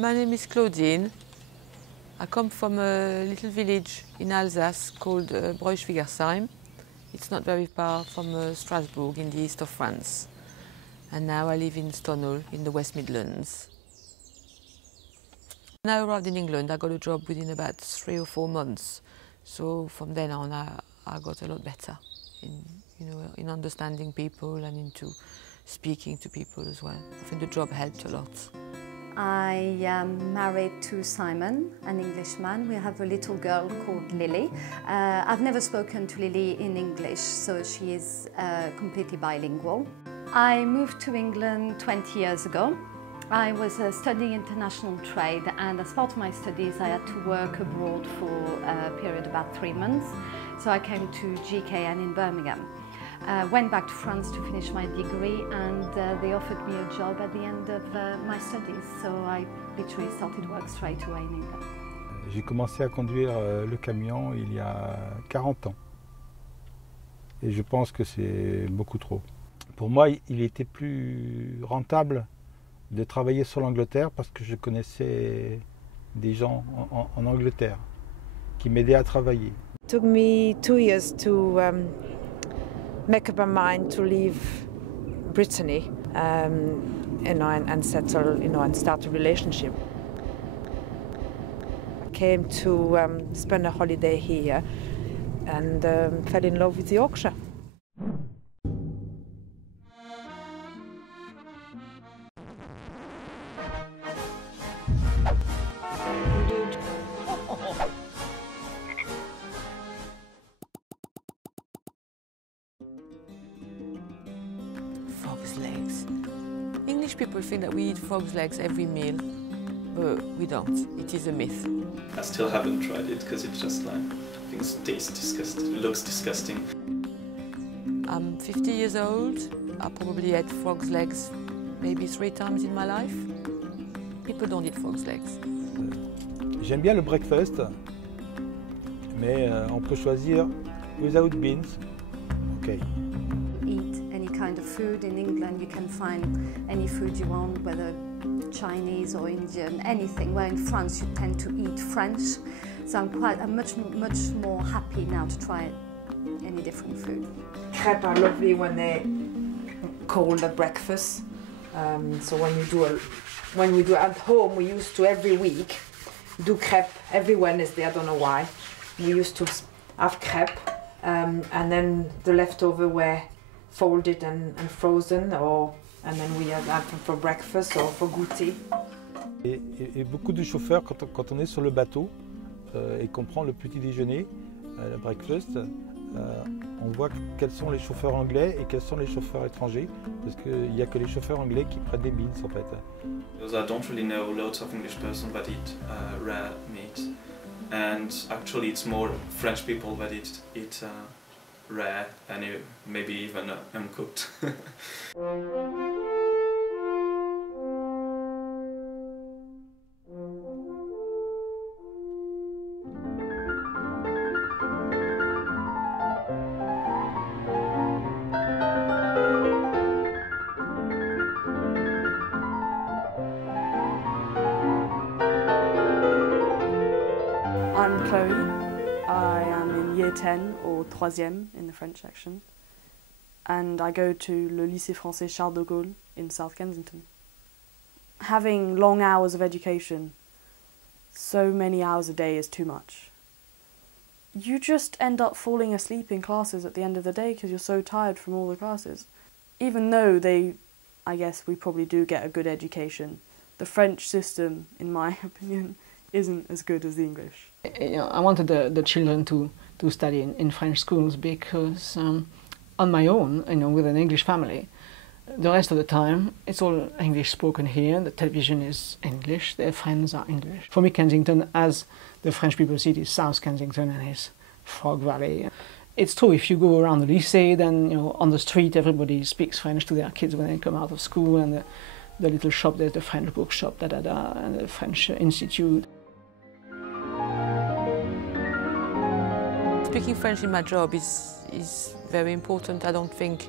My name is Claudine. I come from a little village in Alsace called Breuschwigersheim. It's not very far from Strasbourg in the east of France. And now I live in Stonehall in the West Midlands. When I arrived in England, I got a job within about 3 or 4 months. So from then on, I got a lot better in understanding people and into speaking to people as well. I think the job helped a lot. I am married to Simon, an Englishman. We have a little girl called Lily. I've never spoken to Lily in English, so she is completely bilingual. I moved to England 20 years ago. I was studying international trade, and as part of my studies I had to work abroad for a period of about 3 months. So I came to Caine in Birmingham. Went back to France to finish my degree, and they offered me a job at the end of my studies. So I literally started work straight away in England. J'ai commencé à conduire le camion il y a 40 ans. Et je pense que c'est beaucoup trop. Pour moi, il était plus rentable de travailler sur l'Angleterre parce que je connaissais des gens en Angleterre qui m'aidaient à travailler. It took me 2 years to make up my mind to leave Brittany, and settle, and start a relationship. I came to spend a holiday here and fell in love with Yorkshire. Frog's legs. English people think that we eat frog's legs every meal, but we don't. It is a myth. I still haven't tried it because it's just like, things taste disgusting, it looks disgusting. I'm 50 years old. I probably ate frog's legs maybe 3 times in my life. People don't eat frog's legs. J'aime bien le breakfast, mais on peut choisir without beans. Okay. Eat any kind of food in England. You can find any food you want, whether Chinese or Indian, anything. Where in France you tend to eat French, so I'm much more happy now to try any different food. Crêpes are lovely when they're cold at breakfast. So when we do at home, we used to every week do crêpes every Wednesday. I don't know why. We used to have crêpes, and then the leftover were folded and frozen, and then we had them for breakfast or for goûter. Et beaucoup de chauffeurs, quand on est sur le bateau et qu'on prend le petit déjeuner, le breakfast, on voit quels sont les chauffeurs anglais et quels sont les chauffeurs étrangers, parce qu'il n'y a que les chauffeurs anglais qui prennent des beans en fait. Because I don't really know loads of English person that eat rare meat, and actually it's more French people that eat rare and maybe even uncooked. I'm Chloe. I am in year 10 or 3e in the French section, and I go to le lycée français Charles de Gaulle in South Kensington. Having long hours of education, so many hours a day, is too much. You just end up falling asleep in classes at the end of the day because you're so tired from all the classes. Even though I guess we probably do get a good education, the French system, in my opinion, isn't as good as the English. I wanted the children to study in French schools because on my own, with an English family, the rest of the time it's all English spoken here, the television is English, their friends are English. For me, Kensington, as the French people see it, is South Kensington and is Frog Valley. It's true, if you go around the lycée, then on the street everybody speaks French to their kids when they come out of school, and the little shop, there's the French bookshop, and the French institute. Speaking French in my job is very important. I don't think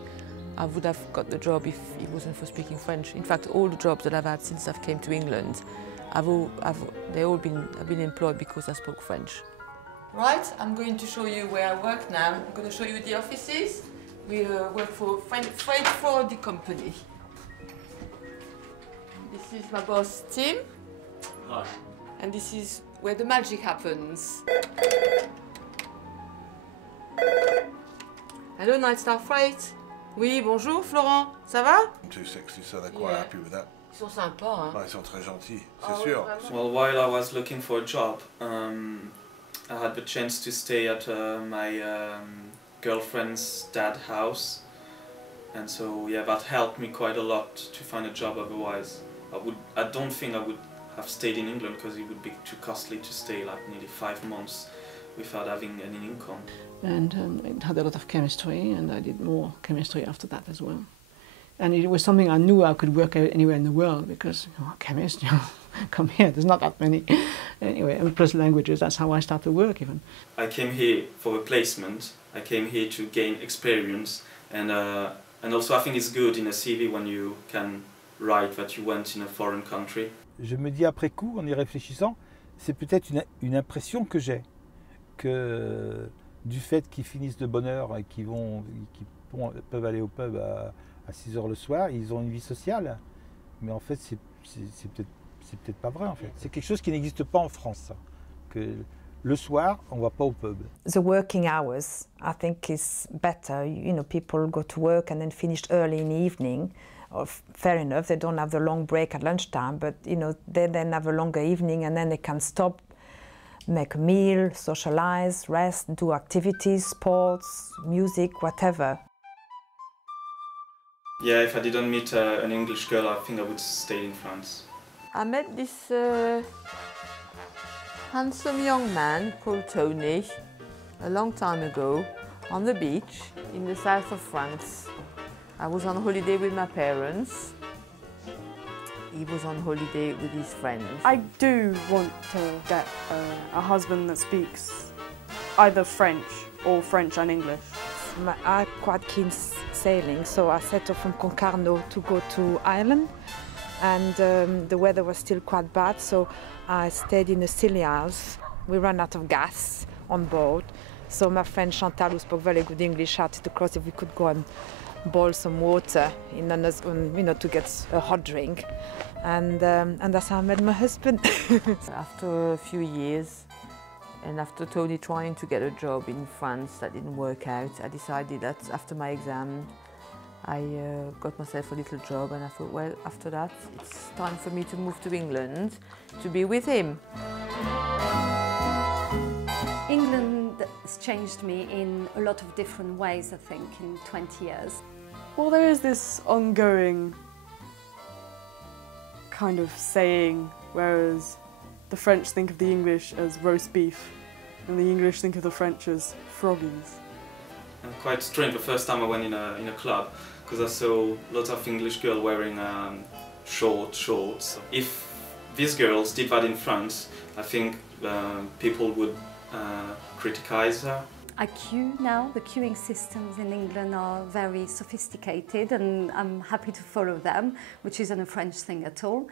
I would have got the job if it wasn't for speaking French. In fact, all the jobs that I've had since I've came to England, I've been employed because I spoke French. Right, I'm going to show you where I work now. I'm going to show you the offices. We work for Freight Forwarding Company. This is my boss, Tim. Hi. And this is where the magic happens. Hello, Nightstar Freight. Oui, bonjour, Florent. Ça va? 260, so they're quite happy with that. Ils sont sympas, hein? Ils sont très gentils, c'est sûr. Well, while I was looking for a job, I had the chance to stay at my girlfriend's dad's house, and so yeah, that helped me quite a lot to find a job. Otherwise, I don't think I would have stayed in England because it would be too costly to stay like nearly 5 months without having any income. And it had a lot of chemistry, and I did more chemistry after that as well. And it was something I knew I could work anywhere in the world because, chemist, come here, there's not that many. Anyway, and plus languages, that's how I started work even. I came here for a placement, I came here to gain experience, and also I think it's good in a CV when you can write that you went in a foreign country. Je me dis après coup, en y réfléchissant, c'est peut-être une impression que j'ai, que du fait qu'ils finissent de bonne heure et qu'ils peuvent aller au pub à 6 heures le soir, ils ont une vie sociale. Mais en fait, c'est peut-être pas vrai en fait. C'est quelque chose qui n'existe pas en France, ça. Que le soir, on va pas au pub. The working hours, I think, is better. People go to work and then finish early in the evening. Fair enough, they don't have the long break at lunchtime, but they then have a longer evening and then they can stop, make a meal, socialize, rest, do activities, sports, music, whatever. Yeah, if I didn't meet an English girl, I think I would stay in France. I met this handsome young man called Tony a long time ago on the beach in the south of France. I was on holiday with my parents. He was on holiday with his friends. I do want to get a husband that speaks either French or French and English. I'm quite keen sailing, so I set off from Concarneau to go to Ireland, and the weather was still quite bad, so I stayed in the Scilly Isles. We ran out of gas on board, so my friend Chantal, who spoke very good English, shouted across if we could go and boil some water to get a hot drink, and that's how I met my husband. After a few years, and after Tony trying to get a job in France that didn't work out, I decided that after my exam I got myself a little job, and I thought, well, after that it's time for me to move to England to be with him. England has changed me in a lot of different ways, I think, in 20 years. Well, there is this ongoing kind of saying, whereas the French think of the English as roast beef, and the English think of the French as froggies. Quite strange the first time I went in a club, because I saw lots of English girls wearing short shorts. If these girls did that in France, I think people would criticize her. I queue now. The queuing systems in England are very sophisticated, and I'm happy to follow them, which isn't a French thing at all.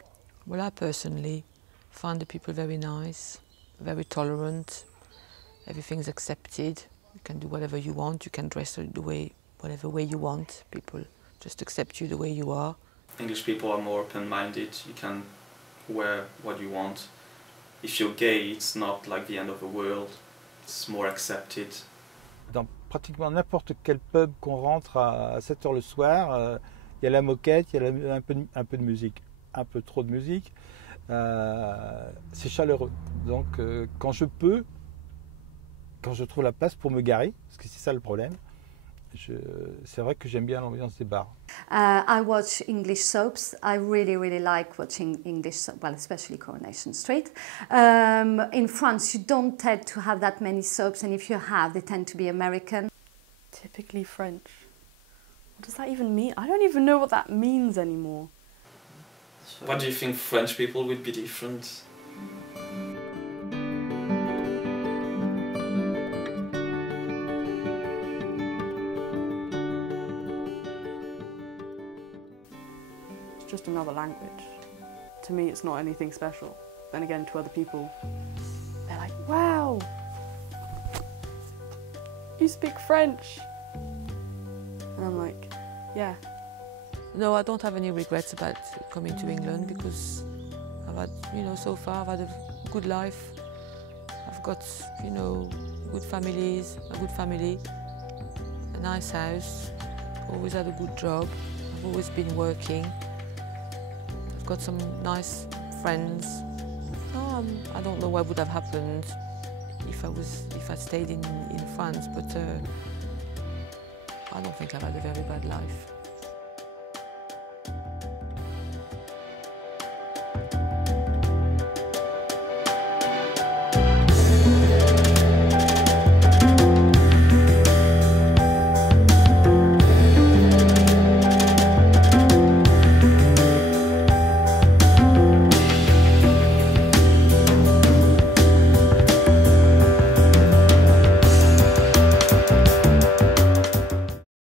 Well, I personally find the people very nice, very tolerant. Everything's accepted. You can do whatever you want. You can dress whatever way you want. People just accept you the way you are. English people are more open-minded. You can wear what you want. If you're gay, it's not like the end of the world. It's more accepted. Dans pratiquement n'importe quel pub qu'on rentre à 7 heures le soir, il y a la moquette, il y a un peu de musique, un peu trop de musique. C'est chaleureux. Donc quand je peux, quand je trouve la place pour me garer, parce que c'est ça le problème, c'est vrai que j'aime bien l'ambiance des bars. I watch English soaps. I really like watching English soaps, well, especially Coronation Street. In France, you don't tend to have that many soaps, and if you have, they tend to be American. Typically French. What does that even mean? I don't even know what that means anymore. What do you think French people would be different? Just another language. To me, it's not anything special. then again to other people, they're like, wow, you speak French. And I'm like, yeah. No, I don't have any regrets about coming to England because I've had, so far I've had a good life. I've got, good families, a good family, a nice house, always had a good job. I've always been working. I've got some nice friends. Oh, I don't know what would have happened if I stayed in France, but I don't think I've had a very bad life.